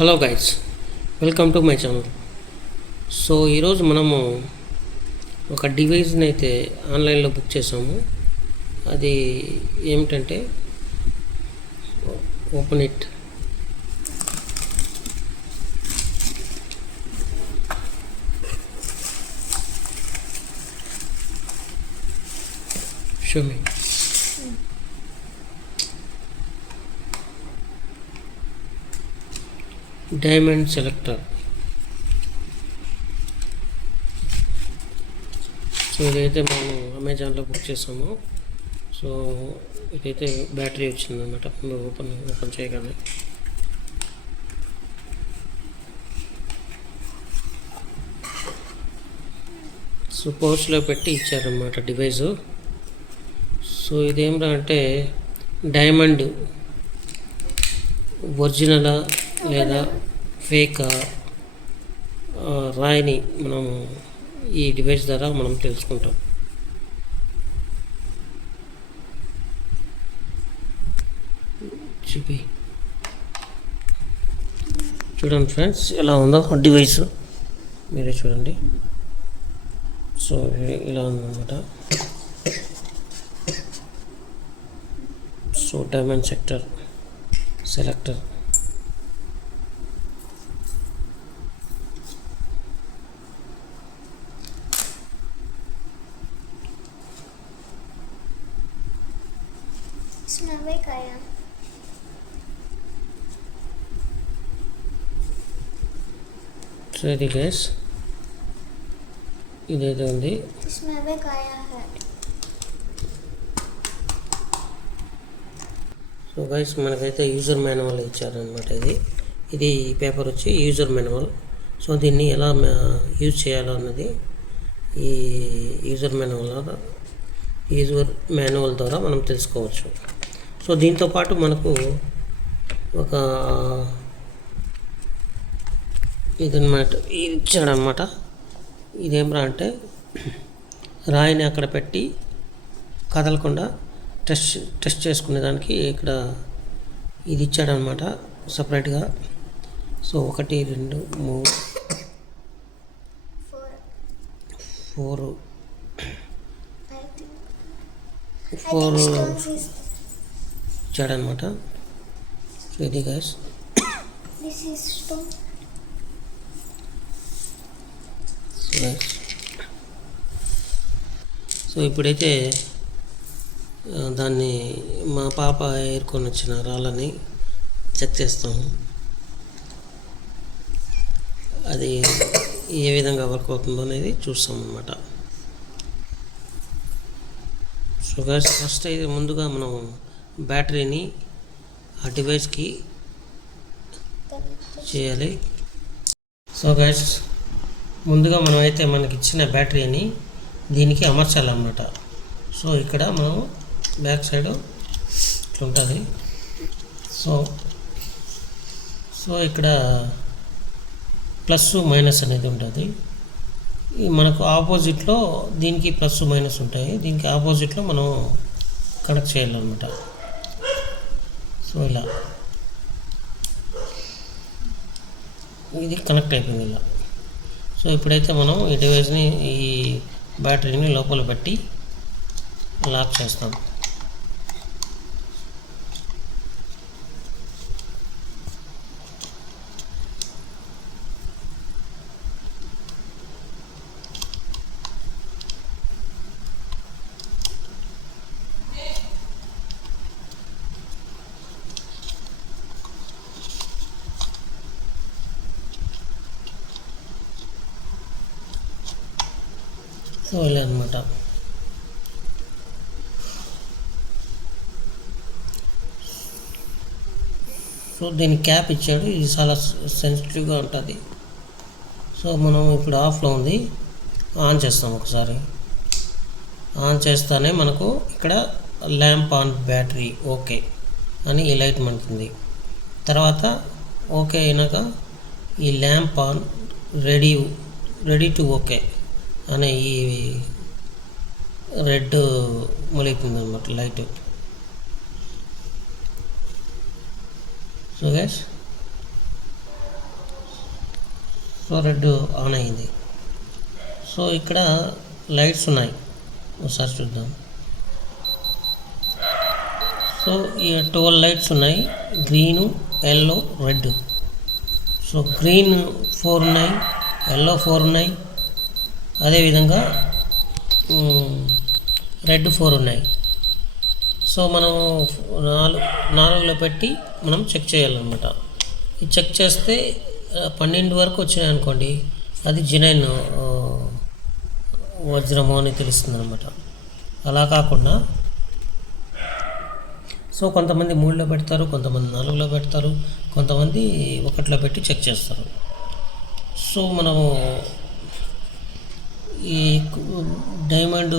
Hello guys welcome to my channel. So ఈరోజు మనము ఒక డివైస్ని అయితే ఆన్లైన్లో బుక్ చేసాము. అది ఏమిటంటే open it. Show me diamond selector. So ఇదైతే మనం అమెజాన్లో బుక్ చేసాము. సో ఇదైతే బ్యాటరీ వచ్చిందనమాట ఓపెన్ ఓపెన్ చేయగానే. సో పౌచ్లో పెట్టి ఇచ్చారన్నమాట డివైజు. సో ఇదేమిరా అంటే డైమండ్ ఒరిజినలా లేదా ఫేక్ రాయిని మనం ఈ డివైస్ ద్వారా మనం తెలుసుకుంటాం. చూపి. చూడండి ఫ్రెండ్స్ ఎలా ఉందో డివైస్. మీరే చూడండి. సో ఇలా ఉందన్నమాట. So diamond sector selector. So ఇది గ్యాస్ ఇదైతే ఉంది సో గైస్ మనకైతే యూజర్ మాన్యువల్ ఇచ్చారనమాట ఇది. ఇది పేపర్ వచ్చి యూజర్ మాన్యువల్ సో దీన్ని ఎలా యూజ్ చేయాలో అన్నది ఈ యూజర్ మాన్యువల్ యూజర్ మాన్యువల్ ద్వారా మనం తెలుసుకోవచ్చు. సో దీంతో పాటు మనకు ఒక ఇదన్నమాట. ఇది ఇచ్చాడనమాట ఇదేమ్రా అంటే రాయిని అక్కడ పెట్టి కదలకుండా టెస్ట్ టెస్ట్ చేసుకునేదానికి ఇక్కడ ఇది ఇచ్చాడనమాట సపరేట్గా. సో ఒకటి రెండు మూడు ఫోర్. ఫోర్ ఇచ్చాడనమాట సో ఇది గ్యాస్ సో ఇప్పుడైతే దాన్ని మా పాప ఏరుకొని వచ్చిన రాళ్ళని చెక్ చేస్తాము. అది ఏ విధంగా వర్క్ అవుతుందో అనేది చూస్తాం అన్నమాట. సో గైస్ ఫస్ట్ అయితే ముందుగా మనం బ్యాటరీని ఆ డివైస్కి చేయాలి. సో గైస్ ముందుగా మనం అయితే మనకి ఇచ్చిన బ్యాటరీని దీనికి అమర్చాలన్నమాట సో ఇక్కడ మనం బ్యాక్ సైడ్ ఇట్లా ఉంటుంది సో సో ఇక్కడ ప్లస్ మైనస్ అనేది ఉంటుంది. ఈ మనకు ఆపోజిట్లో దీనికి ప్లస్ మైనస్ ఉంటాయి. దీనికి ఆపోజిట్లో మనం కనెక్ట్ చేయాలన్నమాట. సో ఇలా. ఇది కనెక్ట్ అయిపోయింది ఇలా. సో ఇప్పుడైతే మనం ఈ డివైస్ని ఈ బ్యాటరీని లోపల పెట్టి లాక్ చేస్తాం. సో ఇలా అనమాట సో దీని క్యాప్ ఇచ్చాడు. ఇది చాలా సెన్సిటివ్గా ఉంటుంది. సో మనం ఇప్పుడు ఆఫ్లో ఉంది. ఆన్ చేస్తాం ఒకసారి. ఆన్ చేస్తానే మనకు ఇక్కడ ల్యాంప్ ఆన్ బ్యాటరీ ఓకే అని ఈ లైట్ మంటుంది తర్వాత ఓకే అయినాక ఈ lamp on ready ready to okay. అనే ఈ రెడ్ మొలుగుతుంది అనమాట light. So guys so red on అయింది. సో ఇక్కడ లైట్స్ ఉన్నాయి. ఒకసారి చూద్దాం. సో ఈ ట్వెల్వ్ లైట్స్ ఉన్నాయి. Green yellow red. So green four ఉన్నాయి ఎల్లో ఫోర్ ఉన్నాయి అదేవిధంగా రెడ్ ఫోర్ ఉన్నాయి. సో మనం నాలుగు నాలుగులో పెట్టి మనం చెక్ చేయాలన్నమాట. ఇది చెక్ చేస్తే పన్నెండు వరకు వచ్చినాయి అనుకోండి అది జినైన్ వజ్రము అని తెలుస్తుంది అనమాట అలా కాకుండా సో కొంతమంది మూడులో పెడతారు కొంతమంది నాలుగులో పెడతారు కొంతమంది ఒకటిలో పెట్టి చెక్ చేస్తారు. సో మనము ఈ డైమండ్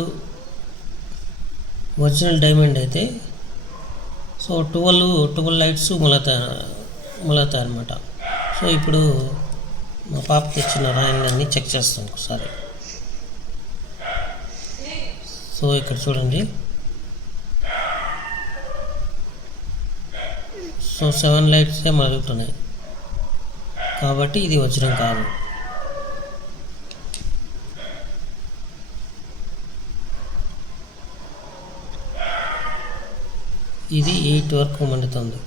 ఒరిజినల్ డైమండ్ అయితే సో ట్వెల్వ్ ట్వెల్వ్ లైట్స్ మొలతా మొలత అనమాట సో ఇప్పుడు మా పాప తెచ్చిన రాయలన్నీ చెక్ చేస్తాం ఒకసారి. సో ఇక్కడ చూడండి. సో సెవెన్ లైట్సే మరుగుతున్నాయి కాబట్టి ఇది వజ్రం కాదు. ఇది ఎయిట్ వరకు మండుతుంది.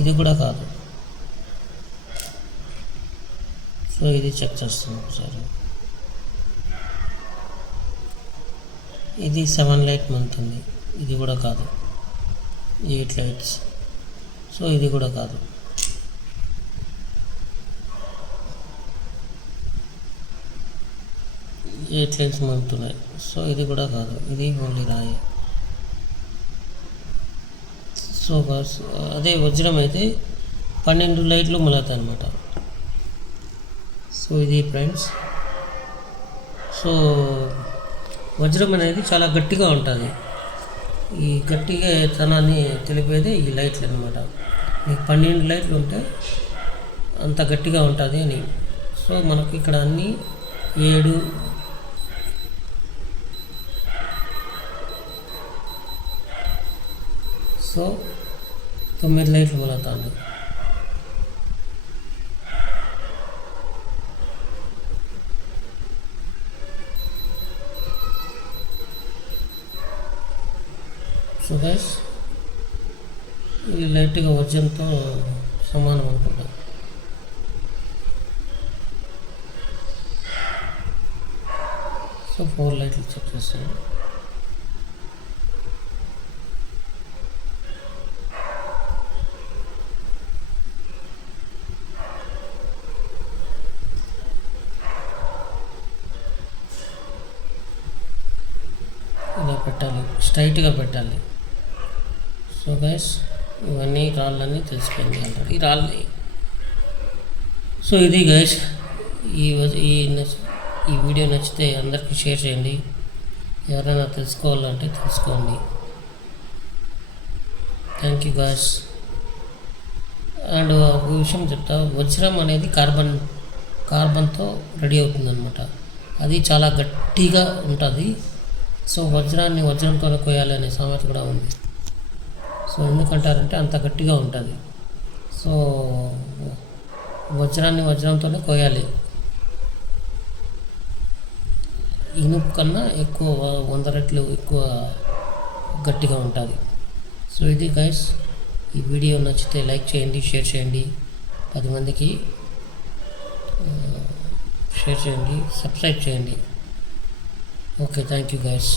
ఇది కూడా కాదు. సో ఇది చెక్ చేస్తాం ఒకసారి. ఇది సెవెన్ లైట్ మండుతుంది. ఇది కూడా కాదు. Eight lights. సో ఇది కూడా కాదు. Eight lights మండుతున్నాయి. సో ఇది కూడా కాదు. ఇది ఓన్లీ రాయి. సో అదే వజ్రం అయితే పన్నెండు లైట్లు మొలతాయి అనమాట సో ఇది ఫ్రెండ్స్. సో వజ్రం అనేది చాలా గట్టిగా ఉంటుంది. ఈ గట్టిగా తనాన్ని తెలిపేదే ఈ లైట్లు అనమాట మీకు పన్నెండు లైట్లు ఉంటే అంత గట్టిగా ఉంటుంది అని. సో మనకి ఇక్కడ అన్నీ ఏడు సో తొమ్మిది లైట్లు మొలతాను సో గైస్ ఇది లైట్గా వర్జన్తో సమానం అనుకుంటా. సో ఫోర్ లైట్లు చెక్ చేస్తాను. ఇలా పెట్టాలి. స్ట్రైట్గా పెట్టాలి. సో గైస్ ఇవన్నీ రాళ్ళని తెలిసిపోయింది అంటారు ఈ రాళ్ళని సో ఇది గైస్ ఈ ఈ ఈ వీడియో నచ్చితే అందరికీ షేర్ చేయండి. ఎవరైనా తెలుసుకోవాలంటే తెలుసుకోండి. థ్యాంక్ యూ గాయస్ అండ్ ఒక విషయం చెప్తా వజ్రం అనేది కార్బన్ కార్బన్తో రెడీ అవుతుందన్నమాట. అది చాలా గట్టిగా ఉంటుంది. సో వజ్రాన్ని వజ్రంతోనే కొనుక్కోయాలనే సామెత కూడా ఉంది. సో ఎందుకంటారంటే అంత గట్టిగా ఉంటుంది. సో వజ్రాన్ని వజ్రంతోనే కోయాలి ఇనుపు కన్నా ఎక్కువ వంద రెట్లు ఎక్కువ గట్టిగా ఉంటుంది. సో ఇది గైస్ ఈ వీడియో నచ్చితే లైక్ చేయండి షేర్ చేయండి. పది మందికి షేర్ చేయండి సబ్స్క్రైబ్ చేయండి. Okay thank you guys